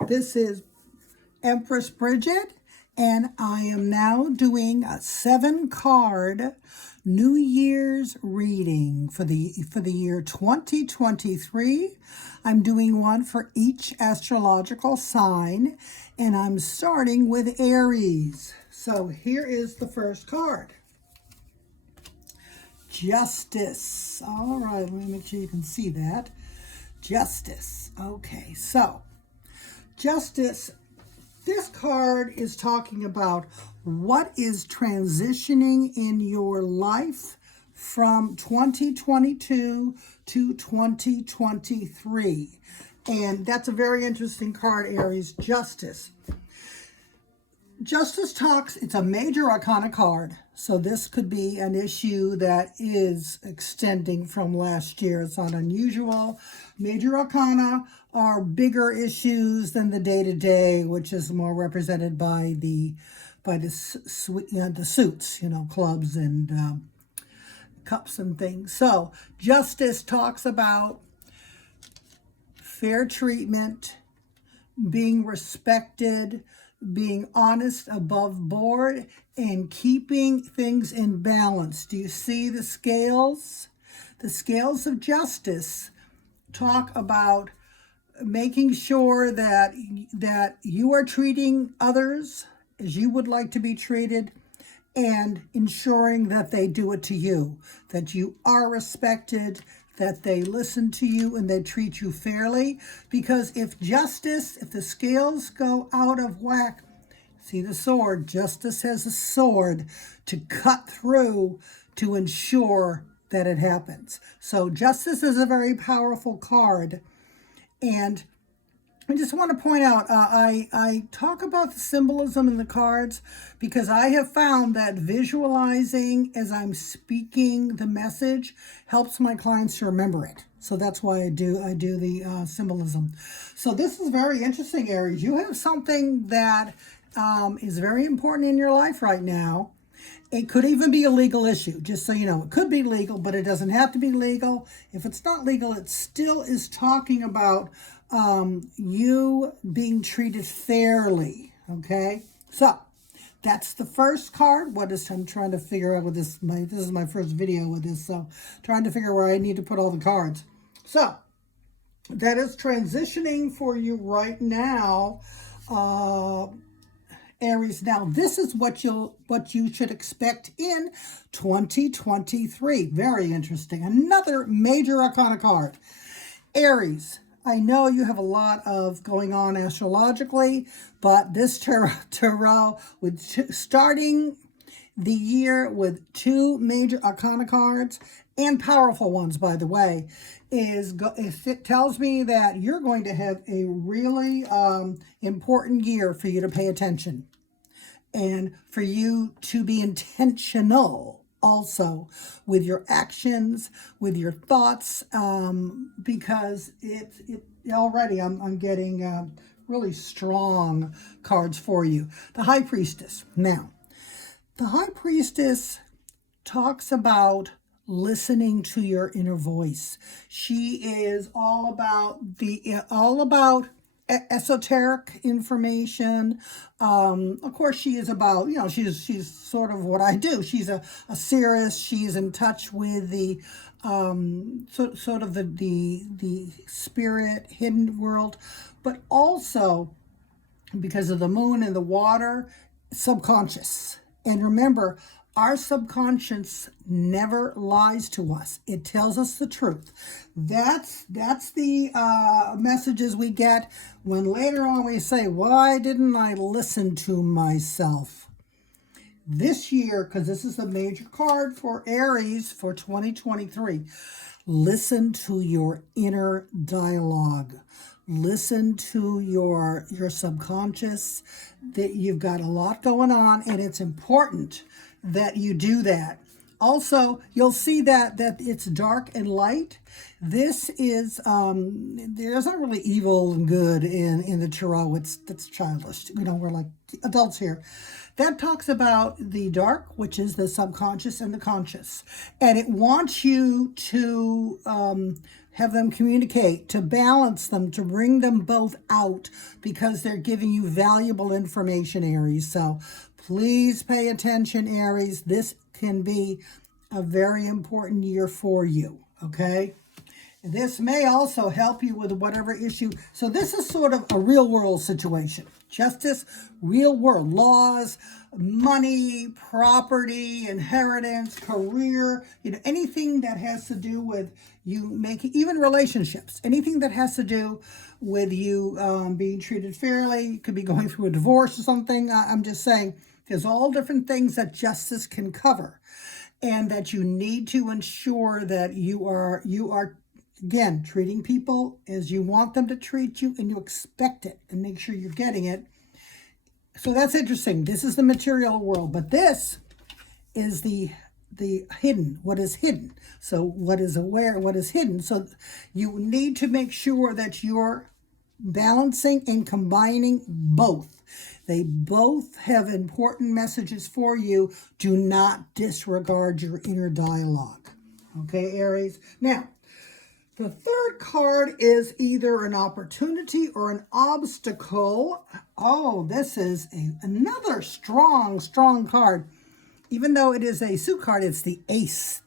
This is Empress Bridget, and I am now doing a 7-card New Year's reading for the year 2023. I'm doing one for each astrological sign, and I'm starting with Aries. So here is the first card. Justice. All right, let me make sure you can see that. Justice. Okay, so Justice, this card is talking about what is transitioning in your life from 2022 to 2023. And that's a very interesting card, Aries. Justice. Justice talks, it's a major arcana card. So this could be an issue that is extending from last year. It's not unusual. Major arcana are bigger issues than the day-to-day, which is more represented by the suits, clubs and cups and things. So Justice talks about fair treatment, being respected, being honest above board, and keeping things in balance. Do you see the scales? The scales of justice talk about making sure that you are treating others as you would like to be treated, and ensuring that they do it to you, that you are respected, that they listen to you and they treat you fairly. Because if the scales go out of whack, see the sword, justice has a sword to cut through to ensure that it happens. So justice is a very powerful card. And I just want to point out, I talk about the symbolism in the cards because I have found that visualizing as I'm speaking the message helps my clients to remember it. So that's why I do the symbolism. So this is very interesting, Aries. You have something that is very important in your life right now. It could even be a legal issue, just so you know. It could be legal, but it doesn't have to be legal. If it's not legal, it still is talking about you being treated fairly, okay? So that's the first card. I'm trying to figure out with this. This is my first video with this, so trying to figure where I need to put all the cards. So that is transitioning for you right now, Aries. Now, this is what you should expect in 2023. Very interesting. Another major arcana card. Aries, I know you have a lot of going on astrologically, but this tarot starting the year with 2 major arcana cards, and powerful ones, by the way, it tells me that you're going to have a really important year for you to pay attention and for you to be intentional also with your actions, with your thoughts, because it already I'm getting really strong cards for you. The High Priestess. Now, the High Priestess talks about listening to your inner voice. She is all about esoteric information. Of course, she is about, she's sort of what I do. She's a seeress. She's in touch with the sort of the spirit, hidden world, but also because of the moon and the water, subconscious. And remember, our subconscious never lies to us. It tells us the truth. That's the messages we get when later on we say, why didn't I listen to myself? This year, because this is the major card for Aries for 2023, listen to your inner dialogue. Listen to your subconscious. That you've got a lot going on, and it's important that you do that. Also, you'll see that it's dark and light. This is there's not really evil and good in the tarot. That's childish. We're like adults here. That talks about the dark, which is the subconscious, and the conscious, and it wants you to have them communicate, to balance them, to bring them both out, because they're giving you valuable information, Aries. So please pay attention, Aries. This can be a very important year for you, okay? This may also help you with whatever issue. So this is sort of a real world situation. Justice, real world laws, money, property, inheritance, career, anything that has to do with you making, even relationships, anything that has to do with you being treated fairly. You could be going through a divorce or something. I'm just saying there's all different things that justice can cover, and that you need to ensure that you are again, treating people as you want them to treat you, and you expect it, and make sure you're getting it. So that's interesting. This is the material world, but this is the hidden, what is hidden. So what is aware, what is hidden. So you need to make sure that you're balancing and combining both. They both have important messages for you. Do not disregard your inner dialogue. Okay, Aries? Now, the third card is either an opportunity or an obstacle. Oh, this is another strong card. Even though it is a suit card, it's the Ace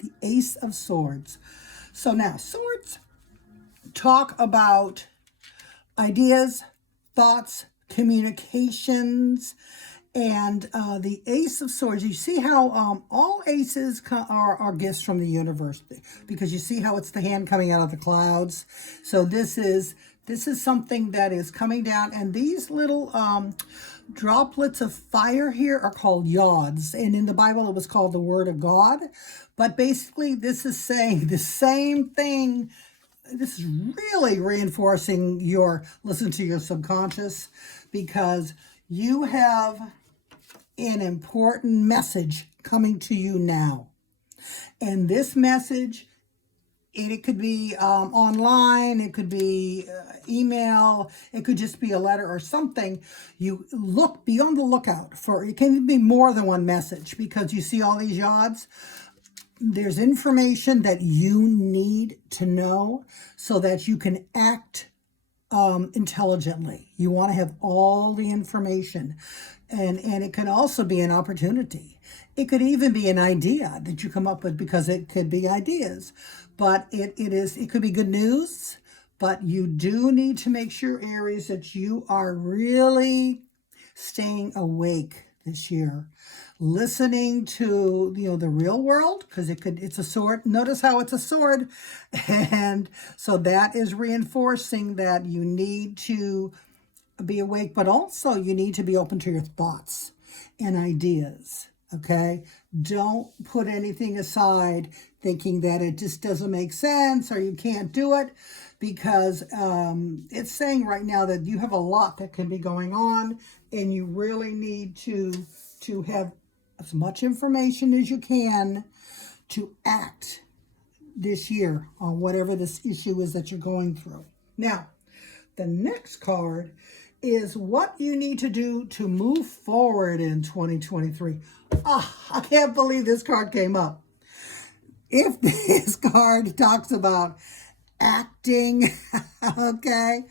of Swords. So now, swords talk about ideas, thoughts, communications, and the Ace of Swords. You see how all aces are gifts from the universe, because you see how it's the hand coming out of the clouds. So this is something that is coming down, and these little droplets of fire here are called yods, and in the Bible it was called the Word of God. But basically, this is saying the same thing. This is really reinforcing listen to your subconscious, because you have an important message coming to you now. And this message, it could be online, it could be email, it could just be a letter or something. You be on the lookout for, it can be more than one message, because you see all these yods. There's information that you need to know so that you can act intelligently. You want to have all the information. And it can also be an opportunity. It could even be an idea that you come up with, because it could be ideas. But it could be good news. But you do need to make sure, Aries, that you are really staying awake this year, listening to the real world, because it's a sword. Notice how it's a sword, and so that is reinforcing that you need to be awake, but also you need to be open to your thoughts and ideas. Okay, don't put anything aside thinking that it just doesn't make sense or you can't do it, because it's saying right now that you have a lot that can be going on, and you really need to have as much information as you can to act this year on whatever this issue is that you're going through. Now, the next card is what you need to do to move forward in 2023. I can't believe this card came up. If this card talks about acting, okay,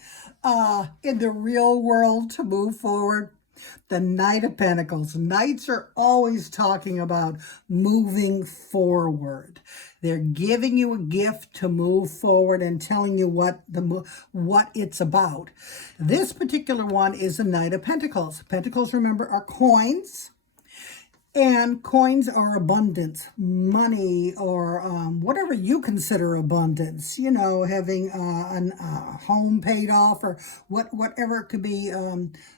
in the real world to move forward, the Knight of Pentacles. Knights are always talking about moving forward. They're giving you a gift to move forward and telling you what it's about. This particular one is the Knight of Pentacles. Pentacles, remember, are coins. And coins are abundance, money, or whatever you consider abundance. Having a home paid off, or whatever it could be,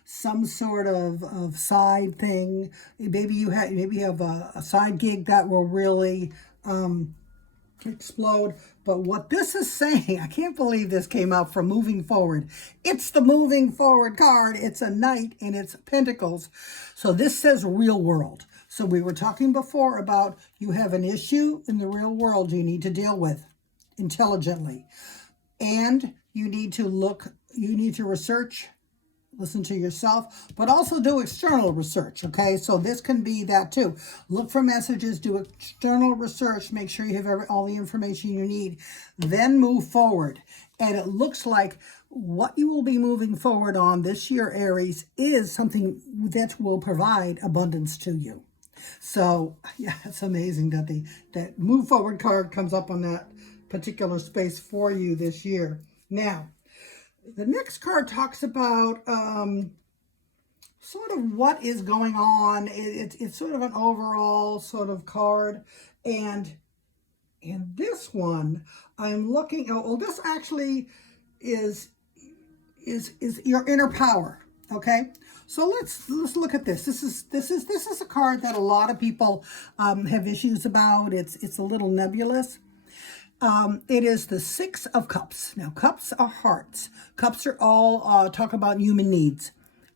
some sort of side thing. Maybe you have a side gig that will really explode. But what this is saying, I can't believe this came out from moving forward. It's the moving forward card. It's a knight, and it's pentacles. So this says real world. So we were talking before about you have an issue in the real world you need to deal with intelligently. And you need to research listen to yourself, but also do external research, okay? So this can be that too. Look for messages, do external research, make sure you have all the information you need, then move forward. And it looks like what you will be moving forward on this year, Aries, is something that will provide abundance to you. So yeah, it's amazing that that move forward card comes up on that particular space for you this year. Now, the next card talks about sort of what is going on. It's sort of an overall sort of card. And in this one, I'm looking, oh, this actually is your inner power. Okay, so let's look at this. This is a card that a lot of people have issues about. It's a little nebulous. It is the Six of Cups. Now, cups are hearts. Cups are all talk about human needs: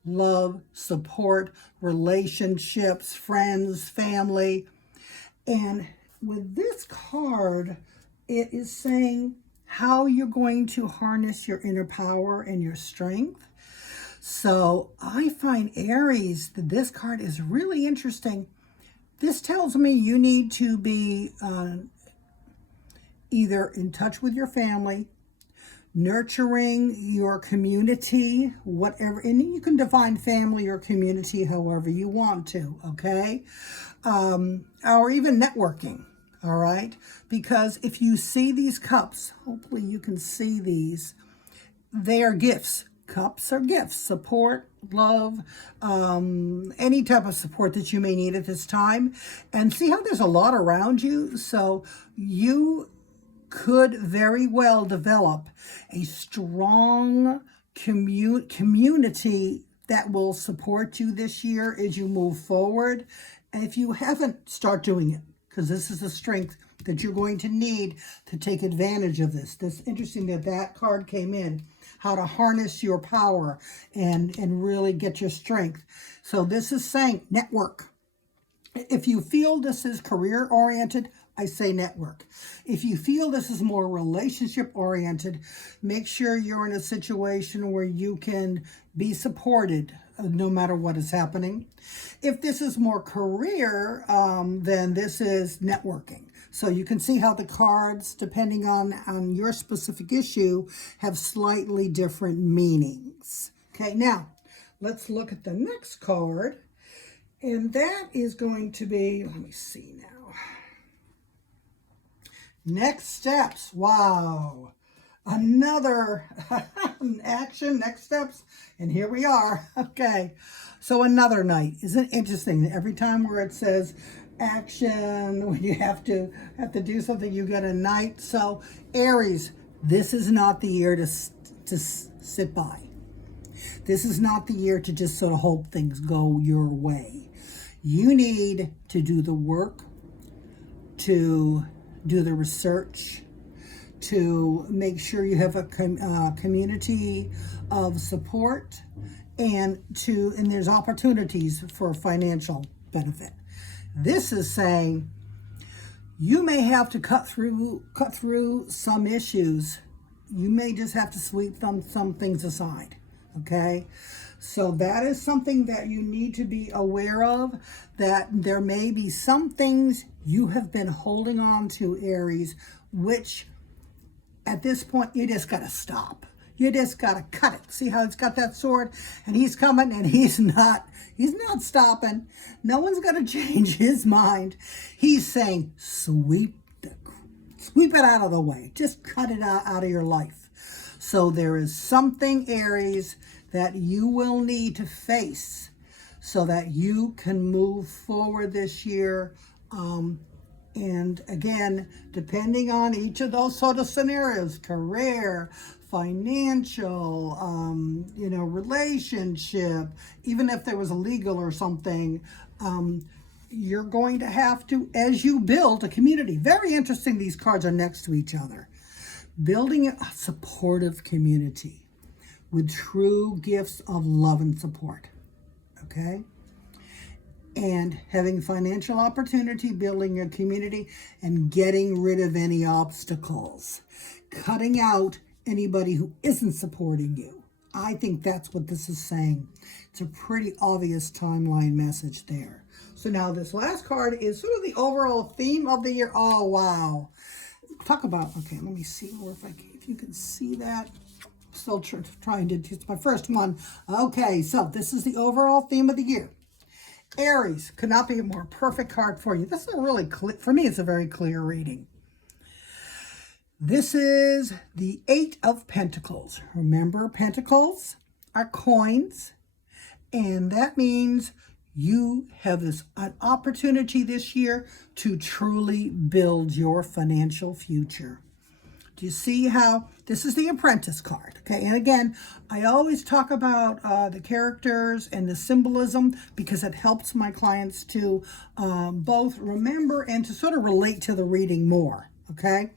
love, support, relationships, friends, family. And with this card, it is saying how you're going to harness your inner power and your strength. So I find Aries, this card is really interesting. This tells me you need to be either in touch with your family, nurturing your community, whatever, and you can define family or community however you want to, okay? Or even networking, all right? Because if you see these cups, hopefully you can see these, they are gifts. Cups are gifts, support, love, any type of support that you may need at this time. And see how there's a lot around you? So you could very well develop a strong community that will support you this year as you move forward. And if you haven't, start doing it, because this is the strength that you're going to need to take advantage of this. That's interesting that that card came in, how to harness your power and really get your strength. So this is saying network. If you feel this is career oriented, I say network. If you feel this is more relationship oriented, make sure you're in a situation where you can be supported no matter what is happening. If this is more career, then this is networking. So you can see how the cards, depending on your specific issue, have slightly different meanings. Okay, now let's look at the next card. And that is going to be, let me see now. Next steps. Wow. Another action, next steps. And here we are. Okay. So another night. Isn't it interesting? Every time where it says action, when you have to do something, you get a night. So Aries, this is not the year to sit by. This is not the year to just sort of hope things go your way. You need to do the work, to do the research, to make sure you have a community of support, and there's opportunities for financial benefit. This is saying you may have to cut through some issues. You may just have to sweep some things aside. Okay, so that is something that you need to be aware of, that there may be some things you have been holding on to, Aries, which at this point you just got to stop. You just got to cut it. See how it's got that sword, and he's coming, and he's not stopping. No one's going to change his mind. He's saying, sweep it out of the way. Just cut it out of your life. So there is something, Aries, that you will need to face so that you can move forward this year. And again, depending on each of those sort of scenarios, career, financial, relationship, even if there was a legal or something, you're going to have to, as you build a community. Very interesting, these cards are next to each other. Building a supportive community with true gifts of love and support, okay? And having financial opportunity, building a community, and getting rid of any obstacles. Cutting out anybody who isn't supporting you, I think that's what this is saying. It's a pretty obvious timeline message there. So now this last card is sort of the overall theme of the year. Oh, wow. Talk about, okay, let me see if you can see that. Still trying to, it's my first one. Okay, so this is the overall theme of the year. Aries, could not be a more perfect card for you. This is a really clear, for me, it's a very clear reading. This is the 8 of Pentacles. Remember, Pentacles are coins, and that means you have an opportunity this year to truly build your financial future. Do you see how this is the Apprentice card? Okay, and again, I always talk about the characters and the symbolism because it helps my clients to both remember and to sort of relate to the reading more. Okay.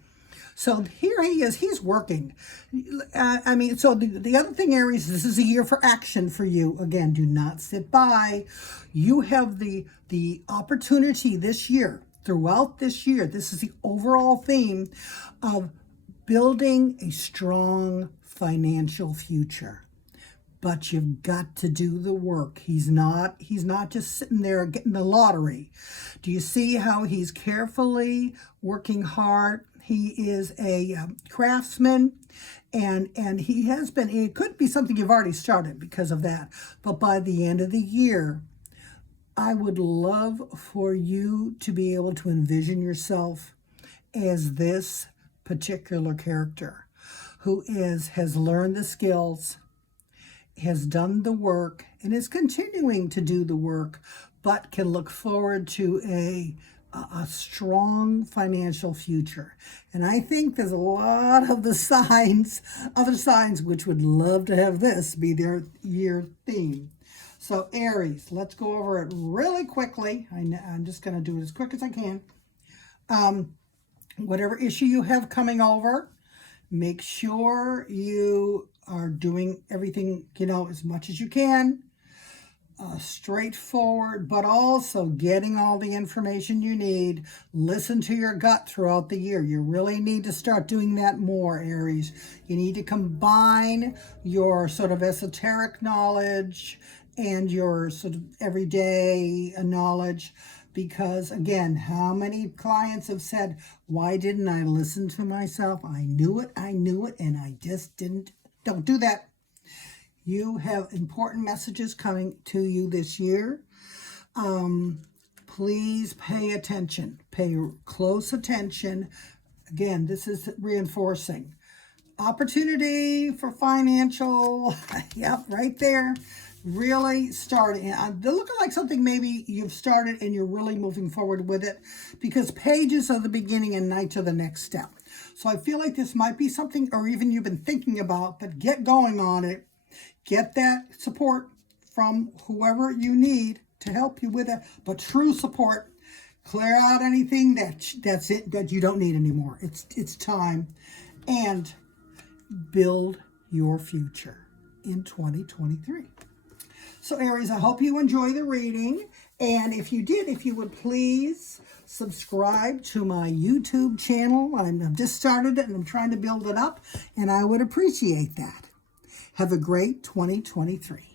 So here he is, he's working. So the other thing, Aries, this is a year for action for you. Again, do not sit by. You have the opportunity this year, throughout this year, this is the overall theme of building a strong financial future. But you've got to do the work. He's not just sitting there getting the lottery. Do you see how he's carefully working hard? He is a craftsman, and he has been, it could be something you've already started because of that. But by the end of the year, I would love for you to be able to envision yourself as this particular character who has learned the skills, has done the work, and is continuing to do the work, but can look forward to a strong financial future. And I think there's a lot of the signs, other signs, which would love to have this be their year theme. So Aries, let's go over it really quickly. I'm just going to do it as quick as I can. Whatever issue you have coming over, make sure you are doing everything, as much as you can. Straightforward, but also getting all the information you need. Listen to your gut throughout the year. You really need to start doing that more, Aries. You need to combine your sort of esoteric knowledge and your sort of everyday knowledge, because again, how many clients have said, why didn't I listen to myself? I knew it, and I just didn't. Don't do that. You have important messages coming to you this year. Please pay attention. Pay close attention. Again, this is reinforcing. Opportunity for financial, yep, right there. Really starting. They're looking like something maybe you've started and you're really moving forward with it, because pages are the beginning and nights are the next step. So I feel like this might be something, or even you've been thinking about, but get going on it. Get that support from whoever you need to help you with it, but true support. Clear out anything that you don't need anymore. It's time, and build your future in 2023. So Aries, I hope you enjoy the reading, and if you did, if you would please subscribe to my YouTube channel. I've just started it and I'm trying to build it up, and I would appreciate that. Have a great 2023.